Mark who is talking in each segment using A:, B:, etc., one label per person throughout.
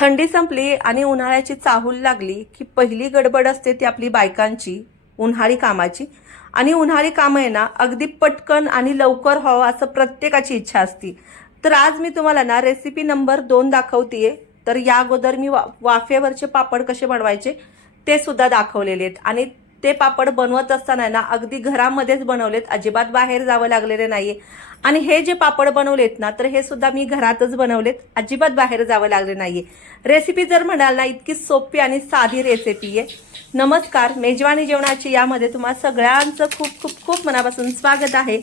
A: थंडी संपली आणि उन्हाळ्याची चाहूल लागली की पहिली गडबड असते ती आपली बायकांची उन्हाळी कामाची. आणि उन्हाळी कामं आहे ना अगदी पटकन आणि लवकर व्हावं असं प्रत्येकाची इच्छा असती. तर आज मी तुम्हाला ना रेसिपी नंबर दोन दाखवतीये. तर या अगोदर मी वा वाफेवरचे पापड कसे बनवायचे ते सुद्धा दाखवलेले आहेत. आणि ते पापड बनवत असताना ना अगदी घरामध्येच बनवलेत. अजिबात बाहेर जावं लागलेले नाहीये. आणि हे जे पापड बनवलेत ना तर हे सुद्धा मी घरातच बनवलेत. अजिबात बाहेर जावं लागले नाहीये. रेसिपी जर म्हणाल ना इतकी सोपी आणि साधी रेसिपी आहे. नमस्कार मेजवानी जेवणाची यामध्ये तुम्हा सगळ्यांचं खूप खूप खूप मनापासून स्वागत आहे.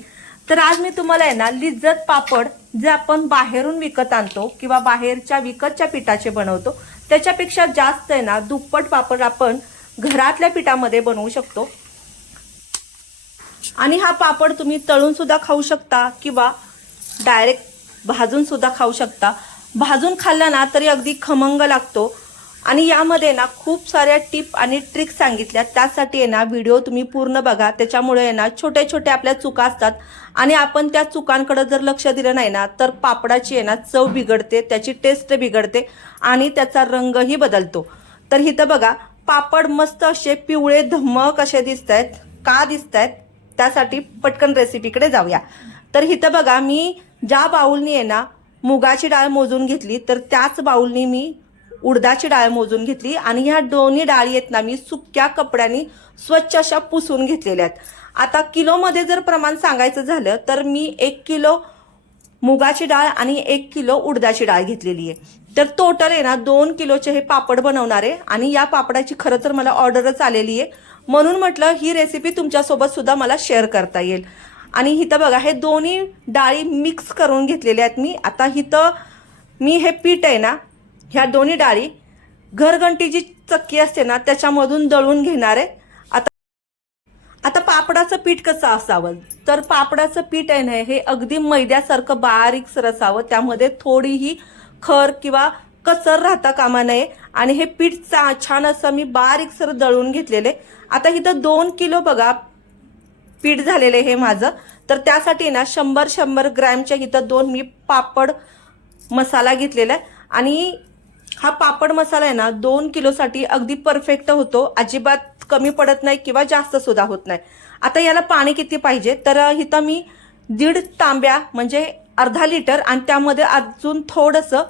A: तर आज मी तुम्हाला आहे ना लिज्जत पापड जे आपण बाहेरून विकत आणतो किंवा बाहेरच्या विकतच्या पिठाचे बनवतो त्याच्यापेक्षा जास्त आहे ना दुप्पट पापड आपण घरातल्या पिठामध्ये बनवू शकतो. आणि हा पापड तुम्ही तळून सुद्धा खाऊ शकता किंवा डायरेक्ट भाजून सुद्धा खाऊ शकता. भाजून खाल्ला ना तरी अगदी खमंग लागतो. आणि यामध्ये ना खूप साऱ्या टिप आणि ट्रिक सांगितल्या. त्यासाठी आहे ना व्हिडिओ तुम्ही पूर्ण बघा. त्याच्यामुळे आहे ना छोटे छोटे आपल्या चुका असतात. आणि आपण त्या चुकांकडे जर लक्ष दिलं नाही ना तर पापडाची आहे ना चव बिघडते त्याची टेस्ट बिघडते आणि त्याचा रंगही बदलतो. तर इथं बघा पापड मस्त असे पिवळे धमक असे दिसत आहेत का दिसत आहेत त्यासाठी पटकन रेसिपीकडे जाऊया. तर इथं बघा मी ज्या बाऊलनी आहे ना मुगाची डाळ मोजून घेतली तर त्याच बाऊलनी मी उडदाची डाळ मोजून घेतली आणि ह्या दोन्ही डाळी आहेत ना मी सुक्या कपड्यांनी स्वच्छ अशा पुसून घेतलेल्या आहेत. आता किलोमध्ये जर प्रमाण सांगायचं झालं तर मी एक किलो मुगाची डाळ आणि एक किलो उडदाची डाळ घेतलेली आहे. तर टोटल आहे ना दोन किलोचे हे पापड बनवणार आहे. आणि या पापडाची खरं तर मला ऑर्डरच आलेली आहे. म्हणून म्हटलं ही रेसिपी तुमच्यासोबत सुद्धा मला शेअर करता येईल. आणि इथं बघा हे दोन्ही डाळी मिक्स करून घेतलेल्या आहेत मी. आता इथं मी हे पीठ आहे ना ह्या दोन्ही डाळी घरघंटी जी चक्की असते ना त्याच्यामधून दळून घेणार आहे. आता आता पापडाचं पीठ कसं असावं? तर पापडाचं पीठ आहे ना हे अगदी मैद्यासारखं बारीकसर असावं त्यामध्ये थोडीही खर किंवा कसर राहता कामा नये. आणि हे पीठ चा- छान असं मी बारीकसर दळून घेतलेले. आता इथं दोन किलो बघा पीठ झालेले हे माझं. तर त्यासाठी ना शंभर शंभर ग्रॅमच्या इथं दोन मी पापड मसाला घेतलेला आहे. आणि हा पापड मसाला आहे ना दोन किलोसाठी अगदी परफेक्ट होतो. अजिबात कमी पडत नाही किंवा जास्त सुद्धा होत नाही. आता याला पाणी किती पाहिजे? तर इथं मी दीड तांब्या म्हणजे अर्धा लिटर आणि त्यामध्ये अजून थोडंसं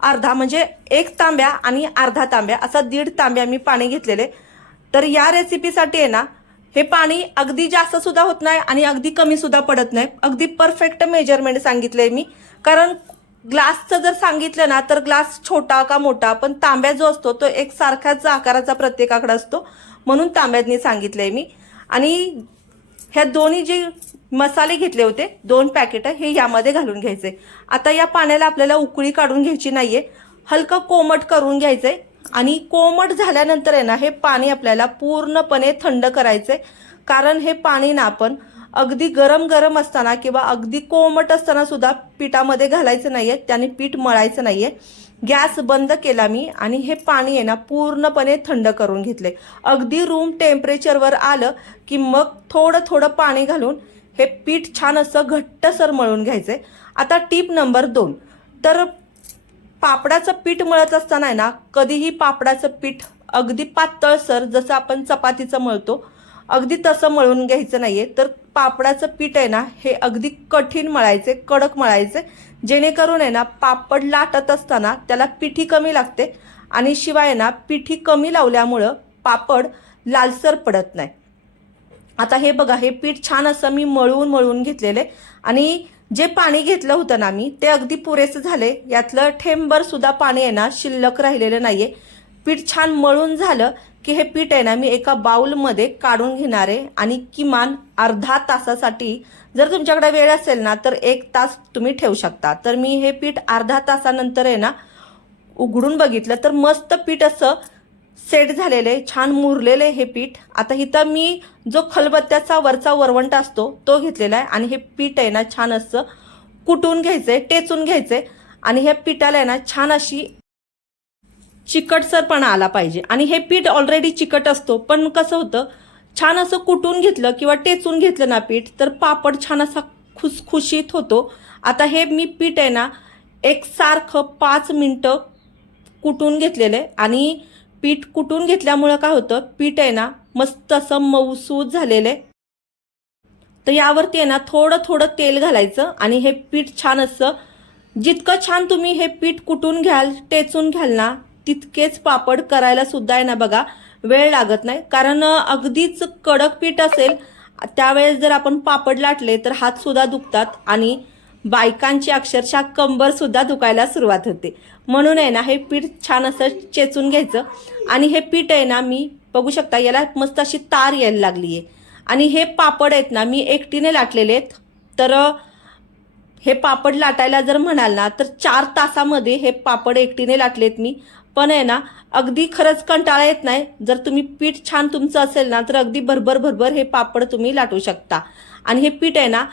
A: अर्धा म्हणजे एक तांब्या आणि अर्धा तांब्या असा दीड तांब्या मी पाणी घेतलेले. तर या रेसिपीसाठी आहे ना हे पाणी अगदी जास्त सुद्धा होत नाही आणि अगदी कमी सुद्धा पडत नाही. अगदी परफेक्ट मेजरमेंट सांगितलंय मी. कारण ग्लासचं जर सांगितलं ना तर ग्लास छोटा का मोठा पण तांब्या जो असतो तो एक सारखाच आकाराचा प्रत्येकाकडे असतो. म्हणून तांब्यातनी सांगितलंय मी. आणि ह्या दोन्ही जे मसाले घेतले होते दोन पॅकेट हे यामध्ये घालून घ्यायचे. आता या पाण्याला आपल्याला उकळी काढून घ्यायची नाहीये. हलकं कोमट करून घ्यायचंय. आणि कोमट झाल्यानंतर आहे ना हे पाणी आपल्याला पूर्णपणे थंड करायचंय. कारण हे पाणी ना आपण अगदी गरम गरम असताना किंवा अगदी कोमट असताना सुद्धा पिठामध्ये घालायचं नाहीये. त्याने पीठ मळायचं नाहीये. गॅस बंद केला मी आणि हे पाणी आहे ना पूर्णपणे थंड करून घेतले. अगदी रूम टेम्परेचरवर आलं की मग थोडं थोडं पाणी घालून हे पीठ छान असं घट्टसर मळून घ्यायचंय आता टीप नंबर दोन. तर पापडाचं पीठ मळत असताना आहे ना कधीही पापडाचं पीठ अगदी पातळसर जसं आपण चपातीचं मळतो अगदी तसं मळून घ्यायचं नाहीये. तर पापडाचं पीठ आहे ना हे अगदी कठीण मळायचे कडक मळायचे. जेणेकरून आहे ना पापड लाटत असताना त्याला पिठी कमी लागते आणि शिवाय ना पिठी कमी लावल्यामुळं पापड लालसर पडत नाही. आता हे बघा हे पीठ छान असं मी मळून मळून घेतलेले आणि जे पाणी घेतलं होतं ना मी ते अगदी पुरेसं झाले यातलं ठेंबर सुद्धा पाणी आहे ना शिल्लक राहिलेलं नाहीये. पीठ छान मळून झालं की हे पीठ आहे ना मी एका बाऊलमध्ये काढून घेणार आहे. आणि किमान अर्धा तासासाठी जर तुमच्याकडे वेळ असेल ना तर एक तास तुम्ही ठेवू शकता. तर मी हे पीठ अर्धा तासानंतर आहे ना उघडून बघितलं तर मस्त पीठ असं सेट झालेलं आहे छान मुरलेलं आहे हे पीठ. आता इथं मी जो खलबत्त्याचा वरचा वरवंट असतो तो घेतलेला आहे. आणि हे पीठ आहे ना छान असं कुटून घ्यायचंय टेचून घ्यायचंय. आणि ह्या पिठाला आहे ना छान अशी चिकटसरपणा आला पाहिजे. आणि हे पीठ ऑलरेडी चिकट असतो. पण कसं होतं छान असं कुटून घेतलं किंवा टेचून घेतलं ना पीठ तर पापड छान असा खुसखुशीत होतो. आता हे मी पीठ आहे ना एकसारखं पाच मिनटं कुटून घेतलेलं आहे. आणि पीठ कुटून घेतल्यामुळं काय होतं पीठ आहे ना मस्त असं मऊसूद झालेलं आहे. तर यावरती आहे ना थोडं थोडं तेल घालायचं आणि हे पीठ छान असं जितकं छान तुम्ही हे पीठ कुटून घ्याल टेचून घ्याल ना तितकेच पापड करायला सुद्धा आहे ना बघा वेळ लागत नाही. कारण अगदीच कडक पीठ असेल त्यावेळेस जर आपण पापड लाटले तर हात सुद्धा दुखतात आणि बायकांची अक्षरशः कंबर सुद्धा दुखायला सुरुवात होते. म्हणून आहे ना हे पीठ छान असं चेचून घ्यायचं. आणि हे पीठ आहे ना मी बघू शकता याला मस्त अशी तार यायला लागली आहे. आणि हे पापड आहेत ना मी एकटीने लाटलेले आहेत. तर हे पापड लाटायला जर म्हणाल ना तर चार तासामध्ये हे पापड एकटीने लाटलेत मी. पण आहे ना अगदी खरंच कंटाळा येत नाही. जर तुम्ही पीठ छान तुमचं असेल ना तर अगदी भरभर भरभर हे पापड तुम्ही लाटू शकता. आणि हे पीठ आहे ना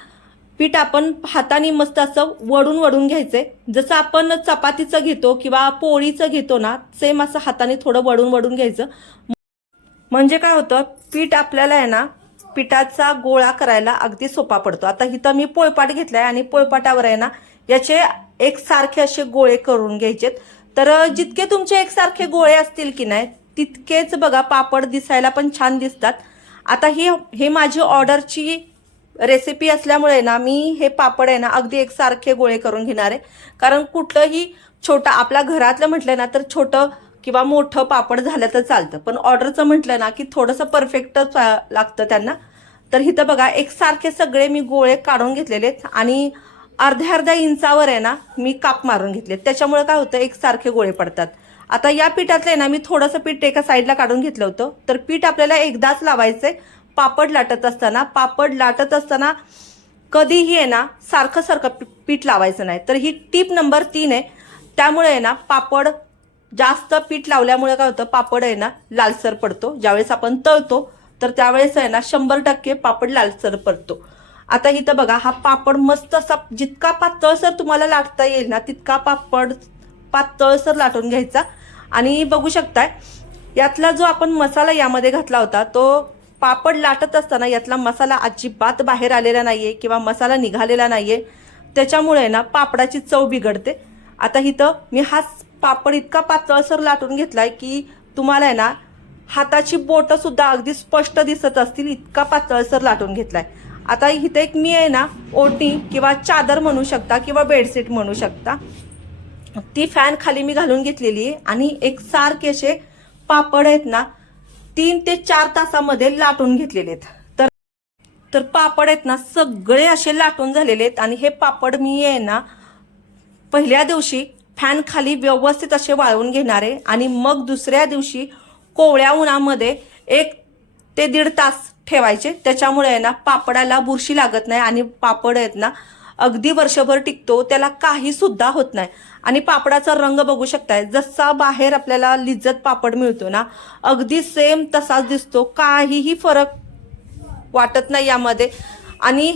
A: पीठ आपण हाताने मस्त असं वडून वडून घ्यायचंय जसं आपण चपातीचं घेतो किंवा पोळीचं घेतो ना सेम असं हाताने थोडं वडून वडून घ्यायचं. म्हणजे काय होतं पीठ आपल्याला आहे ना पिठाचा गोळा करायला अगदी सोपा पडतो. आता इथं मी पोळपाट घेतलाय आणि पोळपाटावर आहे ना याचे एकसारखे असे गोळे करून घ्यायचेत. तर जितके तुमचे एकसारखे गोळे असतील की नाही तितकेच बघा पापड दिसायला पण छान दिसतात. आता ही हे माझी ऑर्डरची रेसिपी असल्यामुळे ना मी हे पापड आहे ना अगदी एकसारखे गोळे करून घेणार आहे. कारण कुठलंही छोटं आपल्या घरातलं म्हटलं ना तर छोटं किंवा मोठं पापड झालं तर चालतं. पण ऑर्डरचं म्हटलं ना की थोडंसं परफेक्टच लागतं त्यांना. तर इथं बघा एकसारखे सगळे मी गोळे काढून घेतलेले आहेत. आणि अर्ध्या अर्ध्या इंचावर आहे ना मी काप मारून घेतले. त्याच्यामुळे काय होतं एकसारखे गोळे पडतात. आता या पिठातले ना मी थोडंसं पीठ एका साईडला काढून घेतलं होतं. तर पीठ आपल्याला एकदाच लावायचंय. पापड लाटत असताना पापड लाटत असताना कधीही आहे ना सारखं सारखं पीठ लावायचं नाही. तर ही टीप नंबर तीन आहे. त्यामुळे आहे ना पापड जास्त पीठ लावल्यामुळे काय होतं पापड आहे ना लालसर पडतो. ज्यावेळेस आपण तळतो तर त्यावेळेस आहे ना शंभर टक्के पापड लालसर पडतो. आता इथं बघा हा पापड मस्त असा जितका पातळसर तुम्हाला लाटता येईल ना तितका पापड पातळसर लाटून घ्यायचा. आणि बघू शकताय यातला जो आपण मसाला यामध्ये घातला होता तो पापड लाटत असताना यातला मसाला अजिबात बाहेर आलेला नाहीये किंवा मसाला निघालेला नाहीये. त्याच्यामुळे ना पापडाची चव बिघडते. आता इथं मी हा पापड इतका पातळसर लाटून घेतलाय की तुम्हाला आहे ना हाताची बोटं सुद्धा अगदी स्पष्ट दिसत असतील इतका पातळसर लाटून घेतलाय. आता इथे एक मी आहे ना ओटी किंवा चादर म्हणू शकता किंवा बेडशीट म्हणू शकता. ती फॅन खाली मी घालून घेतलेली आहे आणि एक सारखे असे पापड आहेत ना तीन ते चार तासामध्ये लाटून घेतलेले आहेत. तर तर पापड आहेत ना सगळे असे लाटून झालेले आहेत आणि हे पापड मी आहे ना पहिल्या दिवशी फॅन खाली व्यवस्थित असे वाळवून घेणारे आणि मग दुसऱ्या दिवशी कोवळ्या उन्हामध्ये एक ते दीड तास ठेवायचे. त्याच्यामुळे आहे ना पापडाला बुरशी लागत नाही आणि पापड आहेत ना अगदी वर्षभर टिकतो त्याला काही सुद्धा होत नाही. आणि पापडाचा रंग बघू शकताय जसा बाहेर आपल्याला लिज्जत पापड मिळतो ना अगदी सेम तसाच दिसतो काहीही फरक वाटत नाही यामध्ये. आणि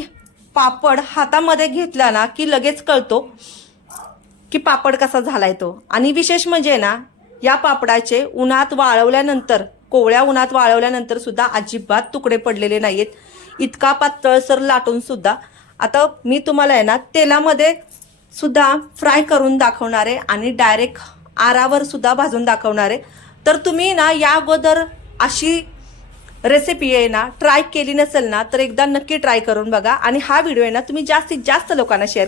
A: पापड हातामध्ये घेतला ना की लगेच कळतो की पापड कसा झालाय तो. आणि विशेष म्हणजे ना या पापडाचे उन्हात वाळवल्यानंतर कोवळ्या उन्हात वाळवल्यानंतर सुद्धा अजिबात तुकडे पडलेले नाहीत इतका पातळसर लाटून सुद्धा. आता मी तुम्हाला आहे ना तेलामध्ये सुद्धा फ्राय करून दाखवणार आहे आणि डायरेक्ट आरावर सुद्धा भाजून दाखवणार आहे. तर तुम्ही ना या अगोदर अशी रेसिपी आहे ना ट्राय केली नसेल ना तर एकदा नक्की ट्राय करून बघा. आणि हा व्हिडिओ आहे ना तुम्ही जास्तीत जास्त लोकांना शेअर